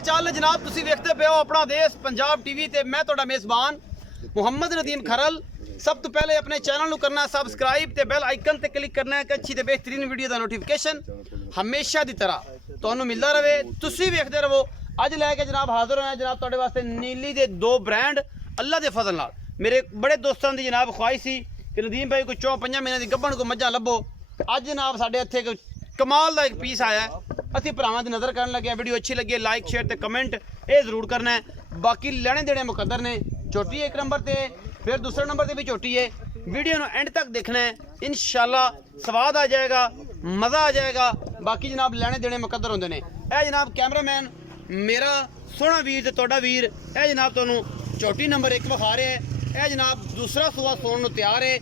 हाल चाल है जनाब? तुसी वेखते पे हो अपना देश पंजाब टीवी ते मैं तुहाडा मेज़बान मुहम्मद नदीम खरल। सब तो पहले अपने चैनल करना सबसक्राइब ते बेल आइकन ते क्लिक करना है कि अच्छी ते बेहतरीन वीडियो का नोटिफिकेशन हमेशा की तरह तुहानू मिलता रहे। तुसी वेखते रहो। अज लैके जनाब हाजिर होया जनाब तुहाडे वास्ते नीली के दो ब्रांड अल्लाह के फजल नाल। मेरे बड़े दोस्तों की जनाब ख्वाहिश सी कि नदीम भाई कोई 4-5 महीने की गब्बन को मझां लभो। अज जनाब साडे इत्थे कमाल का एक पीस आया है। असीं भरावां दी नज़र करन लगे। वीडियो अच्छी लगी लाइक शेयर ते कमेंट ये जरूर करना है। बाकी लेने देने मुकद्दर ने। झोटी एक नंबर ते फिर दूसरे नंबर ते भी झोटी है। वीडियो नूं एंड तक देखना है, इंशाल्लाह स्वाद आ जाएगा, मज़ा आ जाएगा। बाकी जनाब लेने देने मुकद्दर होंदे ने। ए जनाब कैमरामैन मेरा सोहना वीर ते तुहाडा वीर ए जनाब तुहानूं झोटी नंबर 1 विखा रहा है। ए जनाब दूसरा सूआ सोन नूं तैयार है।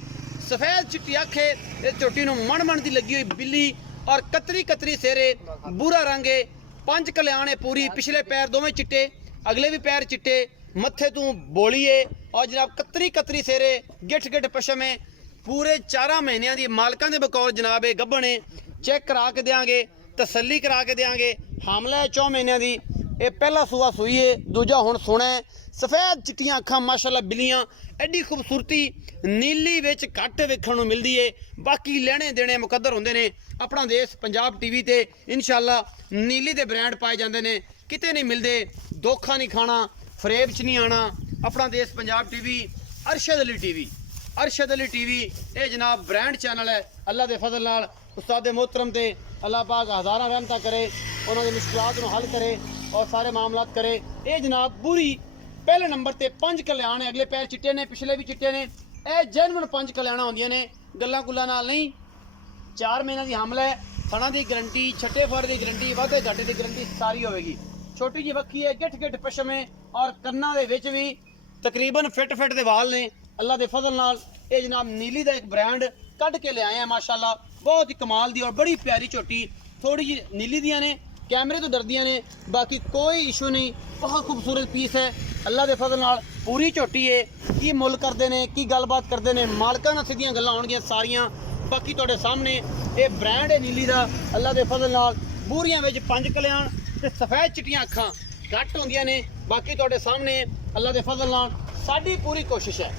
सफेद चिट्टी अख है। इस झोटी नूं मण मण दी लगी हुई बिल्ली और कतरी कतरी सेरे बुरा रंग है। 5 कल्याण है पूरी। पिछले पैर दोवें चिट्टे, अगले भी पैर चिट्टे, मत्थे तू बोली है और जनाब कतरी कतरी सेरे गिठ गिठ पशम है। पूरे 4 महीनों की मालकां दे बकौल जनाब है गब्बन है। चेक करा के देंगे, तसल्ली करा के देंगे। हामला है 4 महीनों की। ये पहला सूआ सूई है, दूजा हुण सोना है। सफेद चिट्टियां अखां माशाअल्लाह बिल्लियां एडी खूबसूरती नीली विच घट वेखण नूं मिलदी है। बाकी लेने देने मुकद्दर होंदे ने। अपना देश पंजाब टीवी ते इंशाअल्लाह नीली दे ब्रांड पाए जांदे ने। किते नहीं मिलदे। धोखा नहीं खाना, फरेब च नहीं आना। अपना देश Punjab TV, Arshad Ali TV, Arshad Ali TV ये जनाब ब्रांड चैनल है। अल्लाह के फजल नाल उस्ताद मोहतरम ते अल्लाह पाक हज़ारां रहमतां करे, उन्होंने मुश्किलात नूं हल करे और सारे मामलात करे। ये जनाब पूरी पहले नंबर ते 5 कल्याण है। अगले पैर चिट्टे ने, पिछले भी चिट्टे ने। यह जेनवन 5 कल्याणा होंदियां ने, गल्लां गुल्लां नाल नहीं। 4 महीने की हमला है। थणा की गारंटी, छट्टे फर की गारंटी, वाधे घाटे की गारंटी सारी होगी। छोटी जी वक्की है, गिठ गिठ पशम है और कन्ना दे विच भी तकरीबन फिट फिट दे वाल ने। अल्लाह के फजल नाल ये जनाब नीली का एक ब्रांड कढ़ के ले आए हैं माशाल्लाह। बहुत ही कमाल दी और बड़ी प्यारी झोटी। थोड़ी जी नीली दियां ने, कैमरे तो डरदियां ने, बाकी कोई इशू नहीं। बहुत खूबसूरत पीस है। अल्लाह के फजल नाल पूरी झोटी है। की मुल करते हैं, की गलबात करते हैं, मालकां नाल सीधियां गल्लां होणगियां सारियां। बाकी तुहाडे सामने ये ब्रांड है नीली का। अल्लाह के फजल नाल बूरियां विच 5 कल्याण ते सफेद चिट्टियां अखां घट होंदियां ने। बाकी तुहाडे सामने अल्लाह के फजल नाल साडी पूरी कोशिश है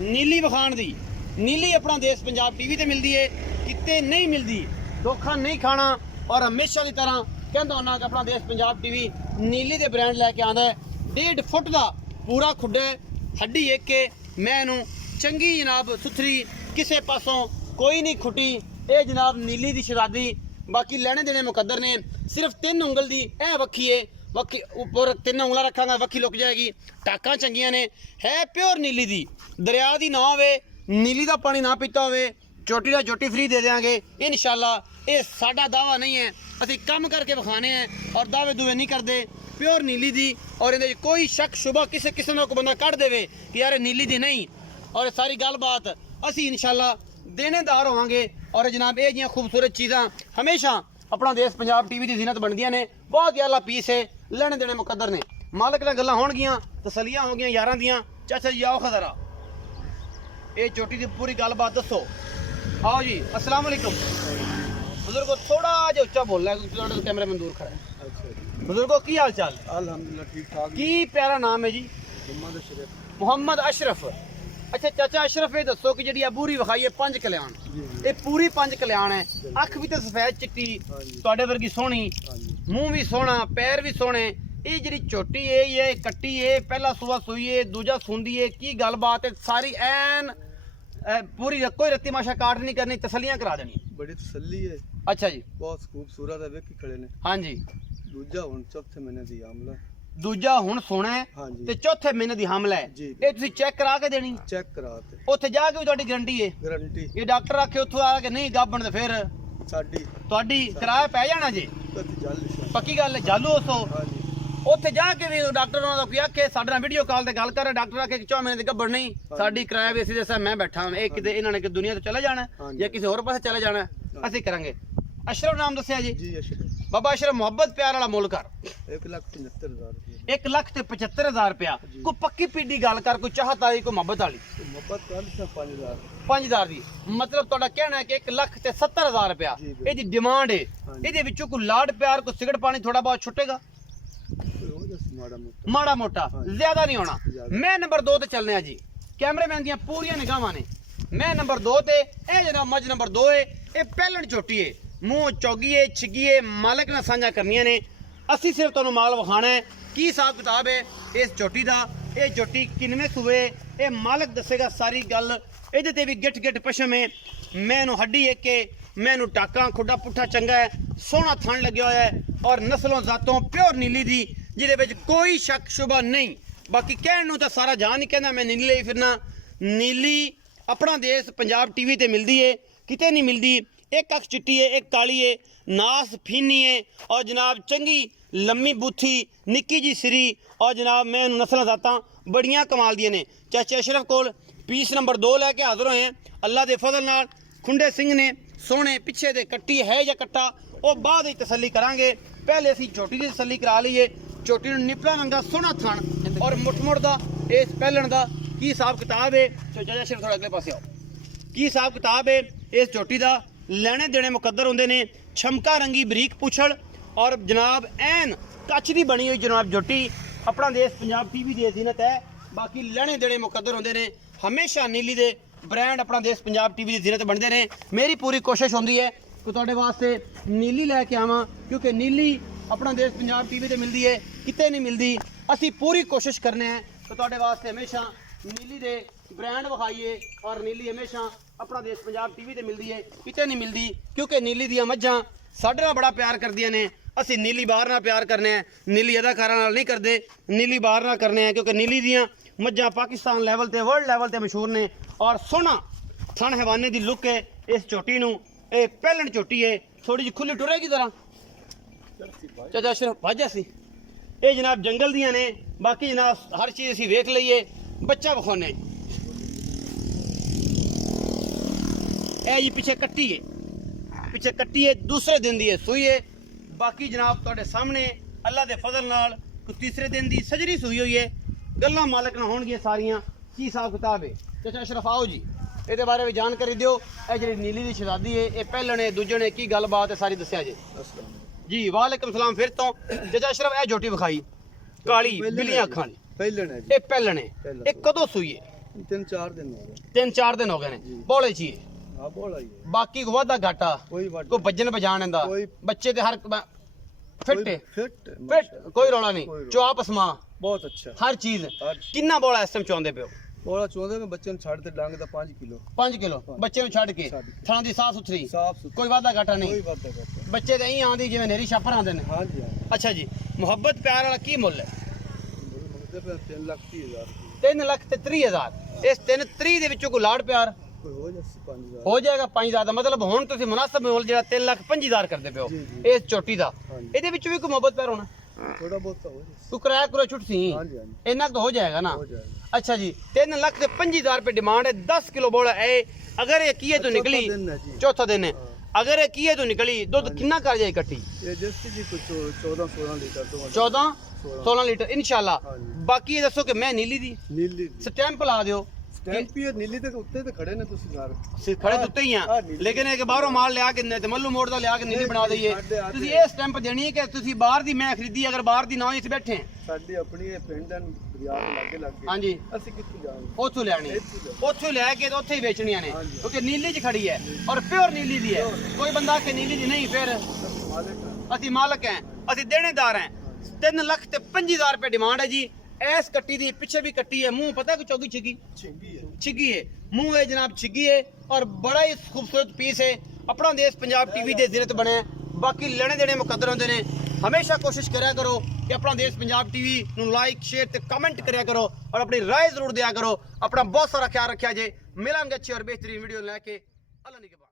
नीली विखाण दी। नीली अपना देश पंजाब टीवी ते मिलदी है, किते नहीं मिलदी। धोखा नहीं खाना और हमेशा की तरह कहंदा हुन्ना कि अपना देश पंजाब टीवी नीली दे ब्रांड लैके आंदा है। 1.5 फुट का पूरा खुड्डा है, हड्डी एक है। मैं इनू चंगी जनाब सुथरी किसे पासों कोई नहीं खुटी। ये जनाब नीली दी शरादी। बाकी लेने देने मुकद्दर ने। सिर्फ 3 उंगल दी ए वक्खी है। वक्खी उपर 3 उंगला रखांगा वक्खी लुक जाएगी। टाकां चंगियां ने। है प्योर नीली दी। दरिया दी ना होवे, नीली का पानी ना पीता होवे, चोटी का चोटी फ्री दे देंगे इंशाल्लाह। ये साडा दावा नहीं है, असीं कम करके विखाने हैं और दावे दुवे नहीं करते। प्योर नीली दी और इहदे कोई शक शुबा किसी किस्म का कोई बंदा कढ़ देवे कि यार नीली दी नहीं। और सारी गल बात असीं इंशाल्लाह देनेदार होवांगे। और जनाब ये जियां खूबसूरत चीज़ां हमेशा अपना देश पंजाब टीवी की जीनत बनदियां ने। बहुत ही आला पीस है, लेने देने मुकद्दर ने। मालक नाल गल्लां होणगियां, तसलियां होगियां यारां दियां। चाचा जी आओ खजरा ये चोटी की पूरी गलबात दसो। आओ जी अस्सलाम वालेकुम। बुजुर्गो थोड़ा जिहा उच्चा बोलना है, कैमरा में दूर खड़ा है। बुजुर्गो की हाल चाल? अल्हम्दुलिल्लाह ठीक ठाक। की प्यारा नाम है जी? मोहम्मद अशरफ। अच्छा चाचा अशरफ ये दसो कि जी बूरी विखाई है 5 कल्याण, ये पूरी 5 कल्याण है। अख भी तो सफेद चिट्टी तुहाडे वर्गी सोहनी, मुंह भी सोहना, पैर भी सोहने। ये जी झोटी है, ये कट्टी है, पहला सूआ सूई है, दूजा सूंदी है। की गलबात है सारी एन पूरी कोई रत्ती माशा काट नहीं करनी, तसलियां करा देनी। बड़ी तसल्ली है। अच्छा जी बहुत खूबसूरत है। वेखी खड़े ने। हाँ जी। दूजा हुण चौथे महीने दी हमला। दूजा हुण सोना है ते चौथे महीने दी हमला है। ये तुसीं चेक करा के देनी। चेक कराते उत्थे जाके भी तुहाडी गारंटी है। गारंटी ये डॉक्टर आखे उत्थों आ के नहीं गाबण ते फिर साडी तुहाडी किराया पै जाना जी। पक्की गल है। जालू उस उत्थे जाके भी डॉक्टर उन्होंने कोई आखे साडे नाल वीडियो कॉल ते गल कर। डॉक्टर आखे 4 महीने दी गब्बड़ नहीं, साडी किराया भी असीं जैसा मैं बैठा हूं। ये किते इन्हां ने कि दुनिया तो चले जाना या किसी होर पासे चले जाना, असीं करांगे। अशरफ नाम दस्सिया जी? जी अशरफ। बाबा अशरफ मोहब्बत प्यार वाला मुल कर। 1,75,000 रुपया। 1,75,000 रुपया। कोई पक्की पीडी गल कर, कोई चाहत वाली, कोई मोहब्बत वाली। मोहब्बत कर 5,000। 5,000 दी मतलब तुहाडा कहना है कि 1,70,000 रुपया ये डिमांड है। ਇਹਦੇ ਵਿੱਚੋਂ ਕੋਈ ਲਾਡ प्यार, कोई सिगरेट पानी थोड़ा बहुत छुटेगा? माड़ा मोटा ਮਾੜਾ ਮੋਟਾ ਜ਼ਿਆਦਾ ਨਹੀਂ ਹੋਣਾ ਜ਼ਿਆਦਾ। ਮੈਂ ਨੰਬਰ 2 ਤੇ ਚੱਲਨੇ ਆ ਜੀ ਕੈਮਰਾਮੈਨ ਦੀਆਂ ਪੂਰੀਆਂ ਨਿਗਾਹਾਂ ਨੇ ਮੈਂ ਨੰਬਰ 2 ਤੇ ਇਹ ਜਿਹੜਾ ਮੱਝ ਨੰਬਰ 2 ਏ ਇਹ ਪਹਿਲਣ ਝੋਟੀ ਏ ਮੂੰਹ ਚੌਗੀਏ ਛਿਗੀਏ ਮਾਲਕ ਨਾਲ ਸਾਂਝਾ ਕਰਨੀਆਂ ਨੇ ਅਸੀਂ ਸਿਰਫ ਤੁਹਾਨੂੰ ਮਾਲ ਵਿਖਾਣਾ ਹੈ ਕੀ ਹਿਸਾਬ ਕਿਤਾਬ ਹੈ ਇਸ ਝੋਟੀ ਦਾ ਇਹ ਝੋਟੀ ਕਿੰਨੇ ਸੂਏ ਇਹ ਮਾਲਕ ਦੱਸੇਗਾ ਸਾਰੀ ਗੱਲ ਇਹਦੇ ਤੇ ਵੀ ਗਿੱਠ ਗਿੱਠ ਪਸ਼ਮ ਹੈ ਮੈਨੂੰ ਹੱਡੀ ਇੱਕ ਕੇ ਮੈਨੂੰ ਟਾਕਾਂ ਖੁੱਡਾ ਪੁੱਠਾ ਚੰਗਾ ਹੈ ਸੋਹਣਾ ਥਣ ਲੱਗਿਆ ਹੋਇਆ ਹੈ ਔਰ ਨਸਲੋਂ ਜ਼ਾਤੋਂ ਪਿਓਰ ਨੀਲੀ ਦੀ ਜਿਹਦੇ ਵਿੱਚ ਕੋਈ ਸ਼ੱਕ ਸ਼ੁਬਾ ਨਹੀਂ ਬਾਕੀ ਕਹਿਣ ਨੂੰ ਤਾਂ ਸਾਰਾ ਜਾਣ ਹੀ ਕਹਿੰਦਾ ਮੈਂ ਨੀਲੀ ਲਈ ਫਿਰਨਾ ਨੀਲੀ ਆਪਣਾ ਦੇਸ਼ ਪੰਜਾਬ ਟੀਵੀ ਤੇ ਮਿਲਦੀ ਏ ਕਿਤੇ ਨਹੀਂ ਮਿਲਦੀ ਇੱਕ ਅੱਖ ਚਿੱਟੀ ਏ ਇੱਕ ਕਾਲੀ ਏ ਨਾਸ ਫੀਨੀ ਏ ਔਰ ਜਨਾਬ ਚੰਗੀ ਲੰਮੀ ਬੁੱਥੀ ਨਿੱਕੀ ਜੀ ਸਿਰੀ ਔਰ ਜਨਾਬ ਮੈਂ ਨਸਲਾਂ ਜ਼ਾਤਾਂ ਬੜੀਆਂ ਕਮਾਲ ਦੀਆਂ ਨੇ ਚਾਚਾ ਅਸ਼ਰਫ ਕੋਲ ਪੀਸ ਨੰਬਰ 2 ਲੈ ਕੇ ਹਾਜ਼ਰ ਹੋਏ ਹਾਂ ਅੱਲਾ ਦੇ ਫਜ਼ਲ ਨਾਲ ਖੁੰਡੇ ਸਿੰਘ ਨੇ ਸੋਹਣੇ ਪਿੱਛੇ ਦੇ ਕੱਟੀ ਹੈ ਜਾਂ ਕੱਟਾ ਉਹ ਬਾਅਦ ਵਿੱਚ ਤਸੱਲੀ ਕਰਾਂਗੇ ਪਹਿਲੇ ਅਸੀਂ ਝੋਟੀ ਦੀ ਤਸੱਲੀ ਕਰਾ ਲਈਏ ਝੋਟੀ ਨੂੰ ਨਿਪਲਾ ਰੰਗਾ ਸੋਹਣਾ ਥਣ ਔਰ ਮੁੱਠ ਦਾ ਇਸ ਪਹਿਲਣ ਦਾ ਕੀ ਹਿਸਾਬ ਕਿਤਾਬ ਹੈ ਚਾਚਾ ਅਸ਼ਰਫ ਥੋੜਾ ਅਗਲੇ ਪਾਸੇ ਆਓ ਕੀ ਹਿਸਾਬ ਕਿਤਾਬ ਹੈ ਇਸ ਝੋਟੀ ਦਾ ਲੈਣੇ ਦੇਣੇ ਮੁਕੱਦਰ ਹੁੰਦੇ ਨੇ ਛਮਕਾ ਰੰਗੀ ਬਰੀਕ ਪੁੱਛੜ ਔਰ ਜਨਾਬ ਐਨ ਕੱਚ ਦੀ ਬਣੀ ਹੋਈ ਜਨਾਬ ਝੋਟੀ ਆਪਣਾ ਦੇਸ਼ ਪੰਜਾਬ ਟੀਵੀ ਦੀ ਜ਼ੀਨਤ ਹੈ ਬਾਕੀ ਲੈਣੇ ਦੇਣੇ ਮੁਕੱਦਰ ਹੁੰਦੇ ਨੇ ਹਮੇਸ਼ਾ ਨੀਲੀ ਦੇ ਬ੍ਰਾਂਡ ਆਪਣਾ ਦੇਸ਼ ਪੰਜਾਬ ਟੀਵੀ ਦੀ ਜ਼ੀਨਤ ਬਣਦੇ ਨੇ ਮੇਰੀ ਪੂਰੀ ਕੋਸ਼ਿਸ਼ ਹੁੰਦੀ ਹੈ ਕਿ ਤੁਹਾਡੇ ਵਾਸਤੇ ਨੀਲੀ ਲੈ ਕੇ ਆਵਾਂ ਕਿਉਂਕਿ ਨੀਲੀ ਆਪਣਾ ਦੇਸ਼ ਪੰਜਾਬ ਟੀਵੀ ਤੇ ਮਿਲਦੀ ਹੈ ਕਿਤੇ ਨਹੀਂ ਮਿਲਦੀ ਅਸੀਂ ਪੂਰੀ ਕੋਸ਼ਿਸ਼ ਕਰਨੇ ਹੈ ਕਿ ਤੁਹਾਡੇ ਵਾਸਤੇ ਹਮੇਸ਼ਾ ਨੀਲੀ ਦੇ ਬ੍ਰਾਂਡ ਵਿਖਾਈਏ ਔਰ ਨੀਲੀ ਹਮੇਸ਼ਾ ਆਪਣਾ ਦੇਸ਼ ਪੰਜਾਬ ਟੀਵੀ ਤੇ ਮਿਲਦੀ ਹੈ ਕਿਤੇ ਨਹੀਂ ਮਿਲਦੀ ਕਿਉਂਕਿ ਨੀਲੀ ਦੀਆਂ ਮੱਝਾਂ ਸਾਡੇ ਨਾਲ ਬੜਾ ਪਿਆਰ ਕਰਦੀਆਂ ਨੇ ਅਸੀਂ ਨੀਲੀ ਬਾਹਰ ਨਾਲ ਪਿਆਰ ਕਰਨੇ ਆ ਨੀਲੀ ਅਦਾਕਾਰਾਂ ਨਾਲ ਨਹੀਂ ਕਰਦੇ ਨੀਲੀ ਬਾਹਰ ਨਾਲ ਕਰਨੇ ਆ ਕਿਉਂਕਿ ਨੀਲੀ ਦੀਆਂ ਮੱਝਾਂ ਪਾਕਿਸਤਾਨ ਲੈਵਲ ਤੇ ਵਰਲਡ ਲੈਵਲ ਤੇ ਮਸ਼ਹੂਰ ਨੇ ਔਰ ਸੋਹਣਾ ਥਣ ਹੈਵਾਨੇ ਦੀ ਲੁੱਕ ਹੈ ਇਸ ਝੋਟੀ ਨੂੰ ਇਹ ਪਹਿਲਣ ਝੋਟੀ ਹੈ ਥੋੜੀ ਜਿਹੀ ਖੁੱਲੀ ਟੁਰੇਗੀ ਤਰ੍ਹਾਂ ਚਾਚਾ ਅਸ਼ਰਫ ਭਾਜਾ ਸੀ ਇਹ ਜਨਾਬ ਜੰਗਲ ਦੀਆਂ ਨੇ ਬਾਕੀ ਜਨਾਬ ਹਰ ਚੀਜ਼ ਅਸੀਂ ਵੇਖ ਲਈਏ ਬੱਚਾ ਵਿਖਾਉਣੇ ਇਹ ਜੀ ਪਿੱਛੇ ਕੱਟੀ ਹੈ ਦੂਸਰੇ ਦਿਨ ਦੀ ਹੈ ਸੂਈ ਹੈ ਬਾਕੀ ਜਨਾਬ ਤੁਹਾਡੇ ਸਾਹਮਣੇ ਅੱਲਾ ਦੇ ਫਜ਼ਲ ਨਾਲ ਤੀਸਰੇ ਦਿਨ ਦੀ ਸਜਰੀ ਸੂਈ ਹੋਈ ਹੈ ਗੱਲਾਂ ਮਾਲਕ ਨਾਲ ਹੋਣਗੀਆਂ ਸਾਰੀਆਂ ਕੀ ਹਿਸਾਬ ਕਿਤਾਬ ਹੈ ਚਾਚਾ ਅਸ਼ਰਫ ਆਓ ਜੀ ਇਹਦੇ ਬਾਰੇ ਵੀ ਜਾਣਕਾਰੀ ਦਿਓ ਇਹ ਜਿਹੜੀ ਨੀਲੀ ਦੀ ਸ਼ਹਿਜ਼ਾਦੀ ਹੈ ਇਹ ਪਹਿਲਣ ਹੈ ਦੂਜੇ ਨੇ ਕੀ ਗੱਲਬਾਤ ਹੈ ਸਾਰੀ ਦੱਸਿਆ ਜੀ ਜੀ ਵਾਲੇਕੁਮ ਸਲਾਮ ਫਿਰ ਤੋਂ ਚਾਚਾ ਅਸ਼ਰਫ ਇਹ ਝੋਟੀ ਵਿਖਾਈ ਕਾਲੀ ਬਿੱਲੀਆਂ ਅੱਖਾਂ ਵਾਲੀ ਪਹਿਲਣ ਹੈ ਇਹ ਪਹਿਲਣ ਹੈ ਇਹ ਕਦੋਂ ਸੂਈ ਹੈ 3-4 दिन हो गए 3-4 ਦਿਨ ਹੋ ਗਏ ਨੇ ਬੋਲੇ ਜੀ हाँ बोला ही है ਬਾਕੀ ਕੋ ਵਾਧਾ ਘਾਟਾ कोई बात ਕੋਈ ਵੱਜਣ ਵਜਾਣ ਇਹਦਾ ਕੋਈ- ਬੱਚੇ ਤੇ ਹਰ ਫਿੱਟ ਹੈ फिट ਫਿੱਟ ਕੋਈ ਰੌਲਾ ਕੋਈ ਨਹੀਂ ਰੌਲਾ। ਚੁਆਪ ਅਸਮਾ बहुत अच्छा ਹਰ ਚੀਜ਼ हर ਕਿੰਨਾ ਬੋਲਾ ਇਸ ਟਾਈਮ ਚਾਹੁੰਦੇ ਪਿਓ बोला चौदह में बच्चे छाड़ दे डांग दा 5 किलो 5 ਕਿਲੋ ਬੱਚੇ ਨੂੰ ਛੱਡ ਕੇ ਛੱਡ ਕੇ। ਥਾਂ ਦੀ ਸਾਫ ਸੁਥਰੀ साफ सुथरा ਕੋਈ ਵਾਧਾ ਘਾਟਾ कोई ਨਹੀਂ बात नहीं करता ਬੱਚੇ ਤੇ ਇਹੀ ਆਉਂਦੀ ਜਿਵੇਂ ਨੇਰੀ ਛਾਪਰ ਆਉਂਦੇ ਨੇ हाँ जी हाँ ਅੱਛਾ ਜੀ ਮੁਹੱਬਤ ਪਿਆਰ ਵਾਲਾ ਕੀ ਮੁੱਲ ਹੈ मंगते पे 3,30,000 3 ਲੱਖ ਤੇ 30,000 ਇਸ 3 ਦੇ ਵਿੱਚੋਂ ਕੋਈ ਲਾੜ ਪਿਆਰ कोई हो जाए 5,000 ਹੋ ਜਾਏਗਾ 5,000 ਦਾ ਮਤਲਬ ਹੁਣ ਤੁਸੀਂ ਮੁਨਾਸਬ ਮੁੱਲ ਜਿਹੜਾ 3,05,000 ਕਰਦੇ ਪਿਓ ਜੀ, ਜੀ। ਇਸ ਚੋਟੀ ਦਾ ਹਾਂਜੀ। ਇਹਦੇ ਵਿੱਚ ਵੀ ਕੋਈ ਮੁਹੱਬਤ ਪਿਆਰ ਹੋਣਾ थोड़ा बहुत तो हो जाए ਤੂੰ ਕਿਰਾਇਆ ਕਰੋ ਛੁੱਟ ਸੀ हाँ जी हाँ जी ਇੰਨਾ ਕੁ ਤਾਂ ਹੋ ਜਾਏਗਾ ਨਾ हो जाएगा अच्छा जी 3 लाख से 25,000 रुपए डिमांड है 10 किलो बोला है अगर ये किए तो चौथा निकली दिन है जी। चौथा दिन है हाँ। अगर ये किए तो निकली दूध कितना कर जाए इकट्ठी ये जैसे जी कुछ 14-16 लीटर तो 14 16 16 लीटर इंशाल्लाह हाँ जी। बाकी ये दसो कि मैं नीली दी नीली स्टैंप ला दियो स्टैंप ही है नीली तक उत्ते ते खड़े ने तुसी घर खड़े तो ही हाँ, हैं नीली। लेकिन एक बाहरों माल लिया के ते मल्लू मोड़ दा लिया के नीली नहीं, बना दईए साढ़े आठ ਤੁਸੀਂ ਇਹ ਸਟੈਂਪ ਦੇਣੀ ਹੈ ਕਿ ਤੁਸੀਂ ਬਾਹਰ ਦੀ ਮੈਂ ਖਰੀਦੀ ਅਗਰ ਬਾਹਰ ਦੀ ਨਾ ਹੋਈ ਅਸੀਂ ਬੈਠੇ ਹਾਂ ਸਾਡੀ ਆਪਣੀ ਇਹ ਪਿੰਡ ਐਨ ਦਰਿਆ ਦੇ ਲਾਗੇ ਲੱਗੇ ਹਾਂਜੀ ਅਸੀਂ ਕਿੱਥੇ ਜਾਵਾਂਗੇ ਉੱਥੋਂ ਲੈਣੀ ਹੈ ਇੱਥੋਂ ਲਿਆਉਣੀ। ਉੱਥੋਂ ਲੈ ਕੇ ਤੇ ਉੱਥੇ ਹੀ ਵੇਚਣੀਆਂ ਨੇ ਹਾਂਜੀ। ਕਿਉਂਕਿ ਨੀਲੀ 'ਚ ਖੜੀ ਹੈ ਔਰ ਪਿਓਰ ਨੀਲੀ ਦੀ ਹੈ ਕੋਈ ਬੰਦਾ ਕਿ ਨੀਲੀ ਦੀ ਨਹੀਂ ਫਿਰ ਮਾਲਕ ਅਸੀਂ ਮਾਲਕ ਹੈ ਅਸੀਂ ਦੇਣੇਦਾਰ ਹੈ 3 ਲੱਖ ਤੇ 25,000 ਰੁਪਏ ਡਿਮਾਂਡ ਹੈ ਜੀ ਐਸ ਕੱਟੀ ਦੀ ਪਿੱਛੇ ਵੀ ਕੱਟੀ ਹੈ ਮੂੰਹ ਪਤਾ ਕਿ ਚੌਗੀ ਛਿੱਗੀ ਛਿੰਗੀ ਹੈ ਛਿੱਗੀ ਹੈ ਮੂੰਹ ਹੈ ਜਨਾਬ ਛਿੱਗੀ ਹੈ ਔਰ ਬੜਾ ਹੀ ਖੂਬਸੂਰਤ ਪੀਸ ਹੈ ਆਪਣਾ ਦੇਸ਼ ਪੰਜਾਬ ਟੀਵੀ ਦੇ ਜ਼ਿਨਤ ਬਣਿਆ ਬਾਕੀ ਲੈਣੇ ਦੇਣੇ ਮੁਕੱਦਰ ਹੁੰਦੇ ਨੇ ਹਮੇਸ਼ਾ ਕੋਸ਼ਿਸ਼ ਕਰਿਆ ਕਰੋ ਕਿ ਆਪਣਾ ਦੇਸ਼ ਪੰਜਾਬ ਟੀਵੀ ਨੂੰ ਲਾਈਕ ਸ਼ੇਅਰ ਤੇ ਕਮੈਂਟ ਕਰਿਆ ਕਰੋ ਔਰ ਆਪਣੀ ਰਾਏ ਜ਼ਰੂਰ ਦਿਆ ਕਰੋ ਆਪਣਾ ਬਹੁਤ ਸਾਰਾ ਖਿਆਲ ਰੱਖਿਆ ਜੇ ਮਿਲਾਂਗੇ ਅੱਛੀ ਔਰ ਬਿਹਤਰੀਨ ਵੀਡੀਓ ਲੈ ਕੇ ਅੱਲਾ ਨਿਗਹਿਬਾਨ